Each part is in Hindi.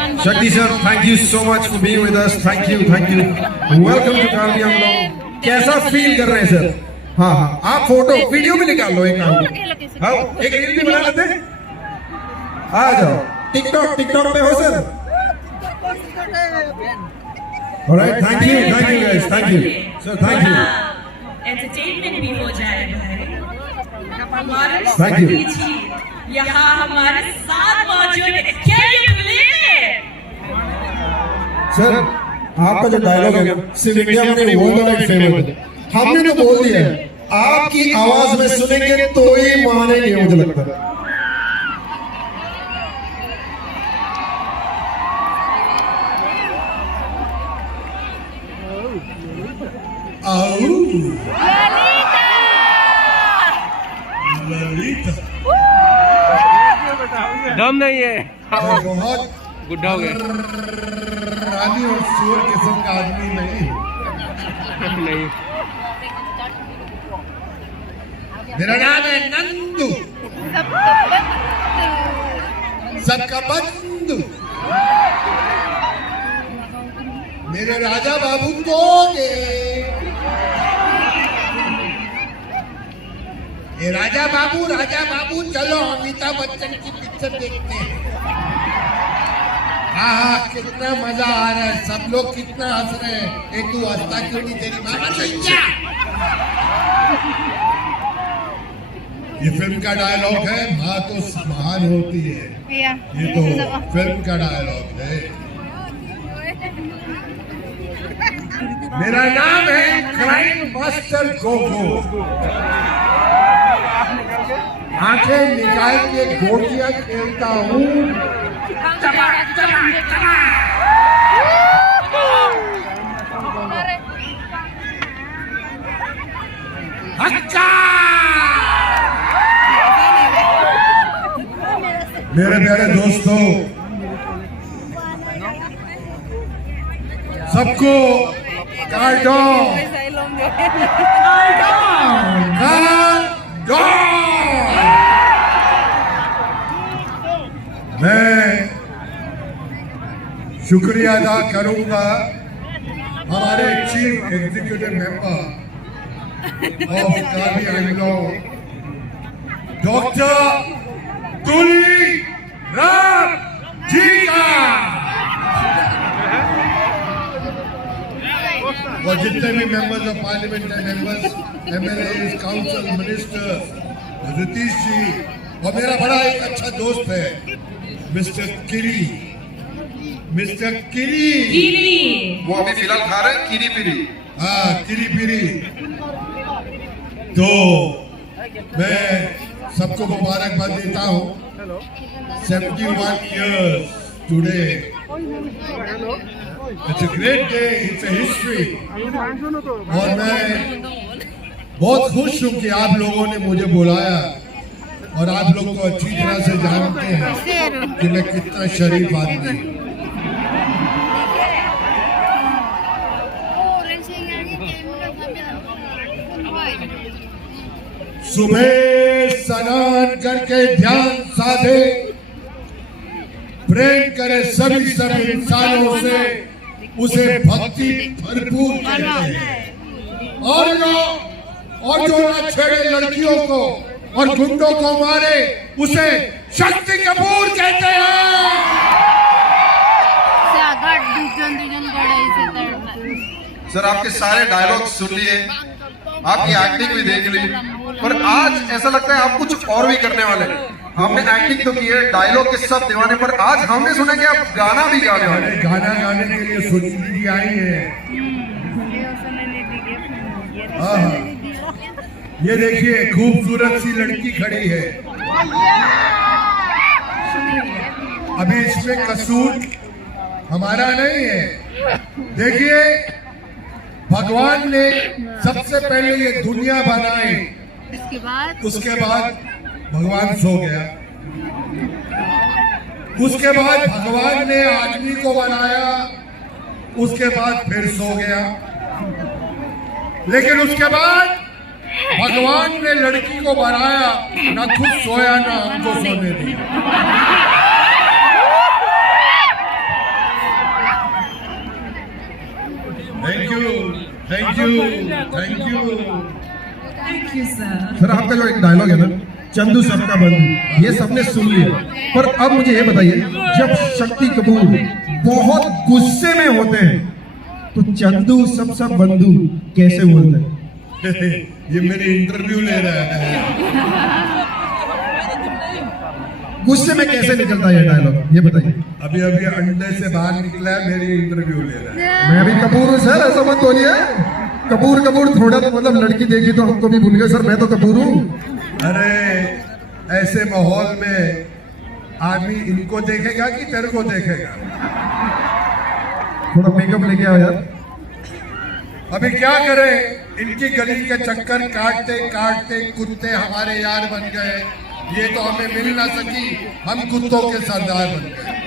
Shakti sir, thank you so much for being with us. Thank you. Welcome to Karbi हम लोग कैसा फील कर रहे हैं सर? हाँ आप फोटो वीडियो भी निकाल लो एक काम हाँ एक रील भी बना लेते आ जाओ टिकटॉक पे हो sir alright thank you guys thank you sir thank you entertainment भी हो जाएगा Thank you. यहाँ हमारे साथ मौजूद है Can you believe it? Sir आपका जो डायलॉग है सिर्फ इंडिया में नहीं वर्ल्ड वाइड फेमस है हमने तो बोल दिया है आपकी आवाज में सुनेंगे तो ही मानेंगे मुझे लगता है ललिता दम नहीं है बहुत गुड्डा हो गया रानी और सुअर किस्म का आदमी नहीं नहीं मेरा नाम है नंदू सबका बंधु मेरे राजा बाबू को ये राजा बाबू चलो अमिताभ बच्चन की पिक्चर देखते हैं हाँ कितना मजा आ रहा है सब लोग कितना हंस रहे हैं एक तू हंसता क्यों नहीं तेरी माँ ये फिल्म का डायलॉग है माँ तो महान होती है ये तो फिल्म का डायलॉग है मेरा नाम है क्राइम मास्टर गोगो आंखें निकाल के गोटियां खेलता हूँ अच्छा मेरे प्यारे दोस्तों सबको मैं शुक्रिया अदा करूंगा हमारे chief executive member of Karbi Anglong doctor Tuli Ram ji का और जितने भी members of parliament members MLA council minister Ritish ji और मेरा बड़ा एक अच्छा दोस्त है मिस्टर किरी वो अभी फिलहाल खा रहे हैं किरी पिरी हाँ किरी पिरी तो मैं सबको मुबारकबाद देता हूँ 71 years today it's a great day it's a history और मैं बहुत खुश हूँ कि आप लोगों ने मुझे बुलाया और आप लोग को अच्छी तरह से जानते हैं कि मैं कितना शरीफ आदमी हूँ सुबह स्नान करके ध्यान साधे प्रेम करे सभी इंसानों से उसे भक्ति भरपूर कहते हैं और जो न छेड़े लड़कियों को और गुंडों को मारे उसे शक्ति कपूर कहते हैं सर आपके सारे डायलॉग सुन लिए आपकी एक्टिंग भी देख ली पर आज ऐसा लगता है आप कुछ और भी करने वाले हैं आपने एक्टिंग तो की है डायलॉग के सब दीवाने पर आज हमने सुना कि आप गाना भी गाने वाले हैं गाना गाने के लिए सुनीति जी आई है ये देखिए खूबसूरत सी लड़की खड़ी है अभी इसमें कसूर हमारा नहीं है देखिए भगवान ने सबसे पहले ये दुनिया बनाई उसके बाद भगवान सो गया उसके बाद भगवान ने आदमी को बनाया उसके बाद फिर सो गया लेकिन उसके बाद भगवान ने लड़की को बनाया ना खुद सोया ना हमको सोने दिया thank you. Thank you, sir. Sir आपका जो एक डायलॉग है ना, चंदू सबका बंधु, ये सबने सुन लिया। पर अब मुझे ये बताइए, जब शक्ति कपूर बहुत गुस्से में होते हैं तो चंदू सब बंधु कैसे बोलते हैं? ये मेरी इंटरव्यू ले रहा है। गुस्से में कैसे निकलता है ये डायलॉग, ये बताइए। अभी अभी अंडे से बाहर निकला है, मेरी इंटरव्यू ले रहा है। मैं भी कपूर हूँ सर, ऐसा मत बोलिए। कपूर थोड़ा तो मतलब लड़की देखी तो हमको भी भूल गए सर, मैं तो कपूर हूँ। अरे ऐसे माहौल में आदमी इनको देखेगा कि तेरे को देखेगा? थोड़ा मेकअप लेके आओ यार। अभी क्या करें, इनकी गली के चक्कर काटते काटते कुत्ते हमारे यार बन गए। ये तो हमें मिल ना सकी, हम कुत्तों के सरदार बन गए।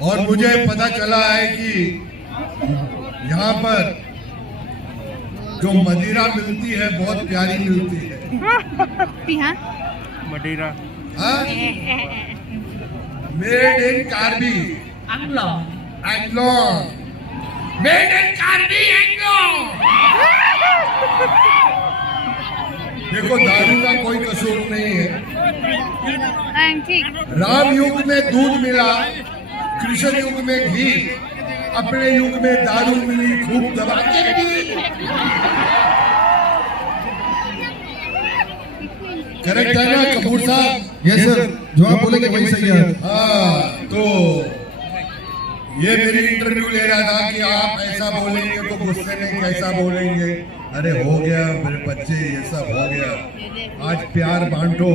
और मुझे पता चला है कि यहाँ पर जो मदिरा मिलती है बहुत प्यारी मिलती है। मदिरा हाँ? Made in Karbi Anglong. Anglong, made in Karbi Anglong. देखो दारू का कोई कसूर नहीं है। राम युग में दूध मिला, कृष्ण युग में घी, अपने युग में दारू मिली खूब दबा के पी। करेक्ट है ना कपूर साहब? यस सर, जो आप बोलेंगे वही सही है। हाँ, तो ये मेरी इंटरव्यू ले रहा था कि आप ऐसा बोलेंगे तो गुस्से में कैसा बोलेंगे। अरे हो गया मेरे बच्चे, ये सब हो गया। आज प्यार बांटो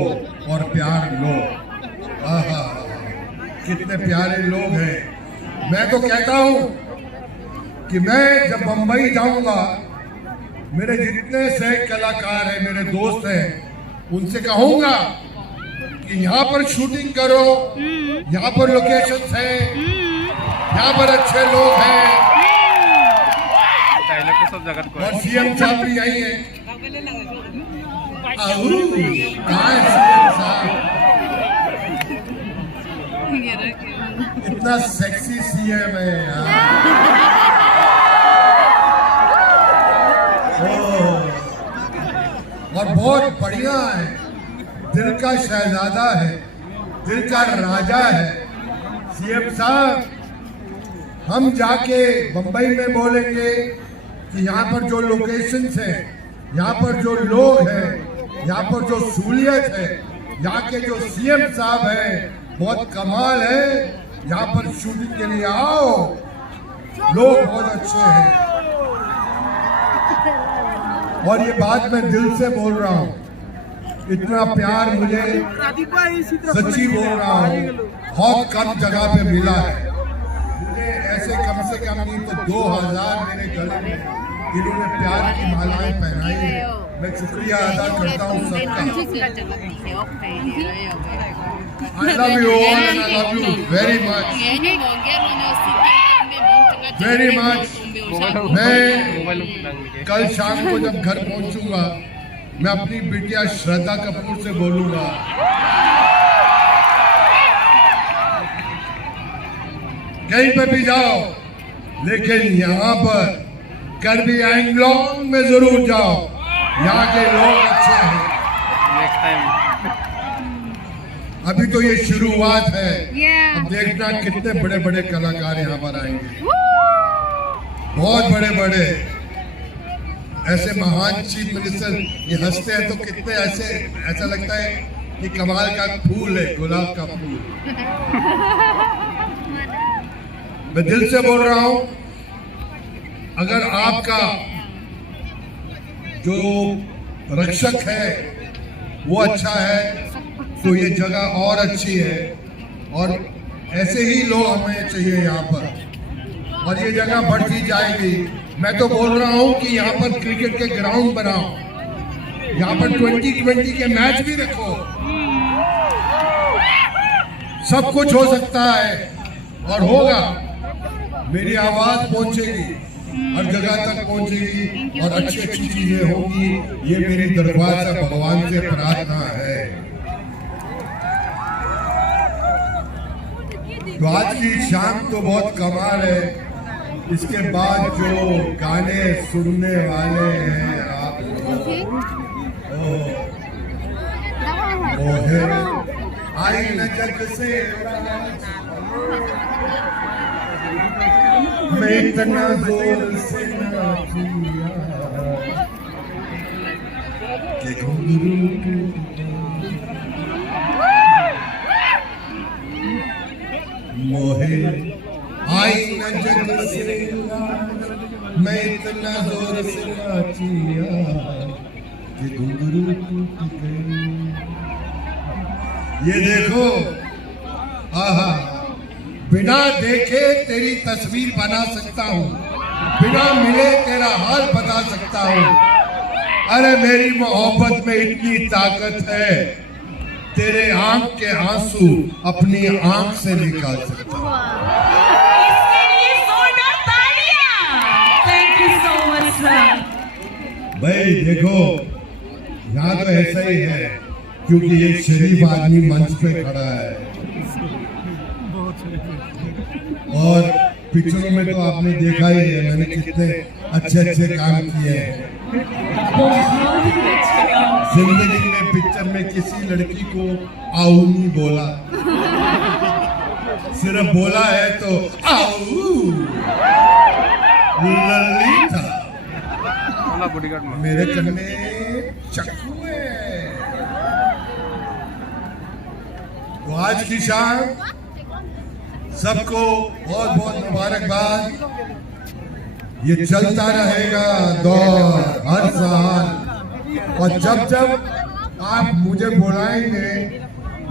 और प्यार लो। आहा, कितने प्यारे लोग हैं। मैं तो कहता हूँ कि मैं जब बंबई जाऊंगा, मेरे जितने से कलाकार हैं, मेरे दोस्त हैं, उनसे कहूंगा कि यहाँ पर शूटिंग करो, यहाँ पर लोकेशंस हैं, यहाँ पर अच्छे लोग हैं। डायलॉग के सब जगत को और सीएम साहब भी यही है। कहाँ है सीएम साहब? इतना सेक्सी सीएम है यार। और बहुत बढ़िया है, दिल का शहजादा है, दिल का राजा है सीएम साहब। हम जाके बंबई में बोलेंगे कि यहाँ पर जो लोकेशंस हैं, यहाँ पर जो लोग हैं, यहाँ पर जो सहूलियत है, यहाँ के जो सीएम साहब हैं बहुत कमाल है। यहाँ पर शूटिंग के लिए आओ, लोग बहुत अच्छे हैं। और ये बात मैं दिल से बोल रहा हूँ, इतना प्यार मुझे सच्ची बोल रहा हूँ बहुत कम जगह पे मिला है। मुझे ऐसे कम से कम नहीं तो 2000 मेरे गले में इन्होंने प्यार की मालाएं पहनाई है। मैं शुक्रिया अदा करता हूँ सबका। I love you all and I love you very much, very much. मैं कल शाम को जब घर पहुंचूंगा, मैं अपनी बिटिया श्रद्धा कपूर से बोलूंगा, कहीं पे भी जाओ लेकिन यहाँ पर कार्बी एंग्लोंग में जरूर जाओ, यहाँ के लोग अच्छे हैं। Next time. अभी तो ये शुरुआत है, अब देखना कितने बड़े बड़े कलाकार यहाँ पर आएंगे, बहुत बड़े बड़े ऐसे महान चीफ मिनिस्टर। ये हंसते हैं तो कितने ऐसा लगता है कि कमाल का फूल है, गुलाब का फूल। मैं दिल से बोल रहा हूं, अगर आपका जो रक्षक है वो अच्छा है तो ये जगह और अच्छी है, और ऐसे ही लोग हमें चाहिए यहाँ पर, और ये जगह बढ़ती जाएगी। मैं तो बोल रहा हूँ कि यहाँ पर क्रिकेट के ग्राउंड बनाओ, यहाँ पर 2020 के मैच भी रखो, सब कुछ हो सकता है और होगा। मेरी आवाज पहुंचेगी, हर जगह तक पहुंचेगी और अच्छी अच्छी चीजें होंगी। ये मेरी दरबार से भगवान से प्रार्थना है। तो आज की शाम तो बहुत कमाल है। इसके बाद जो गाने सुनने वाले हैं आप वो है आई न जग से मैं इतना जोर से नाचिया कि घुंघरू मोहे आई न जग से मैं इतना जोर से नाचिया कि घुंघरू टूट गए। ये देखो, आहा, बिना देखे तेरी तस्वीर बना सकता हूँ, बिना मिले तेरा हाल बता सकता हूँ। अरे मेरी मोहब्बत में इतनी ताकत है, तेरे आंख के आंसू अपनी आंख से निकाल सकता हूँ। इसके लिए जोरदार तालियां। Thank you so much, sir. भाई देखो, यहाँ तो ऐसा ही है, क्योंकि एक शरीफ आदमी मंच पे खड़ा है और पिक्चरों में तो आपने देखा ही है मैंने कितने अच्छे अच्छे काम किए हैं। जिंदगी में पिक्चर में किसी लड़की को आऊ नहीं बोला, सिर्फ बोला है तो आऊ ललिता। बॉडीगार्ड में मेरे कन्ने चक्कू है। तो आज की शाम सबको बहुत बहुत मुबारकबाद। ये चलता रहेगा दौर हर साल, और जब जब आप मुझे बुलाएंगे,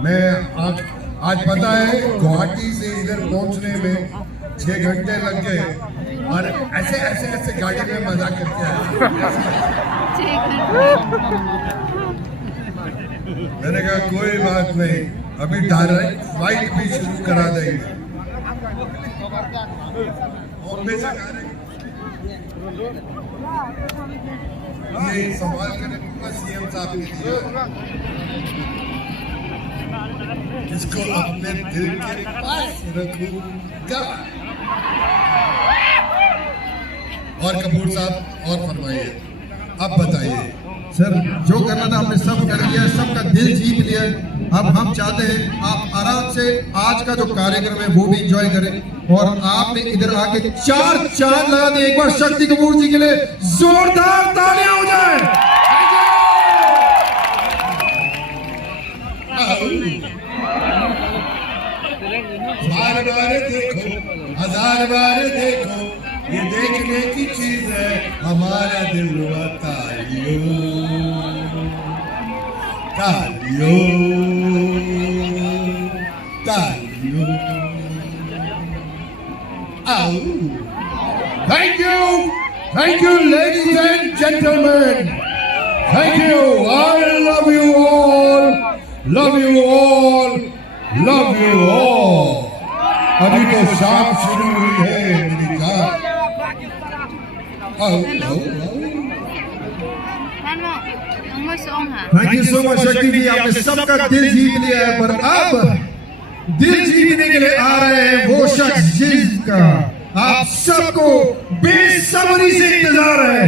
मैं आज पता है गुवाहाटी से इधर पहुंचने में 6 घंटे लग गए और ऐसे ऐसे ऐसे गाड़ी में मजा करके आए। मैंने कहा कोई बात नहीं, अभी डायरेक्ट फ्लाइट भी शुरू करा देंगे। बॉम्बे से ये सवाल करने को सीएम साहब ने दिया, जिसको अपने दिल के पास रखूंगा। और कपूर साहब और फरमाइए, अब बताइए। सर जो करना था आपने सब कर लिया, सबका दिल जीत लिया। अब हम चाहते हैं आप आराम से आज का जो कार्यक्रम है वो भी एंजॉय करें, और आपने इधर आके 4 चांद लगा दिए। एक बार शक्ति कपूर जी के लिए जोरदार तालियां हो जाए। बार बार देखो, 1000 बार देखो, ये देखने की चीज है हमारा दिल तालियों तालियों तालियों। Thank you ladies and gentlemen, thank you. I love you all, love you all, love you all. अभी तो शाम शुरू हुई है मेरी जान। थैंक यू सो मच शक्ति जी, आपने सबका दिल जीत लिया है। पर अब दिल जीतने के लिए आ रहे हैं वो शख्स जिसका आप सबको बेसब्री से इंतजार है।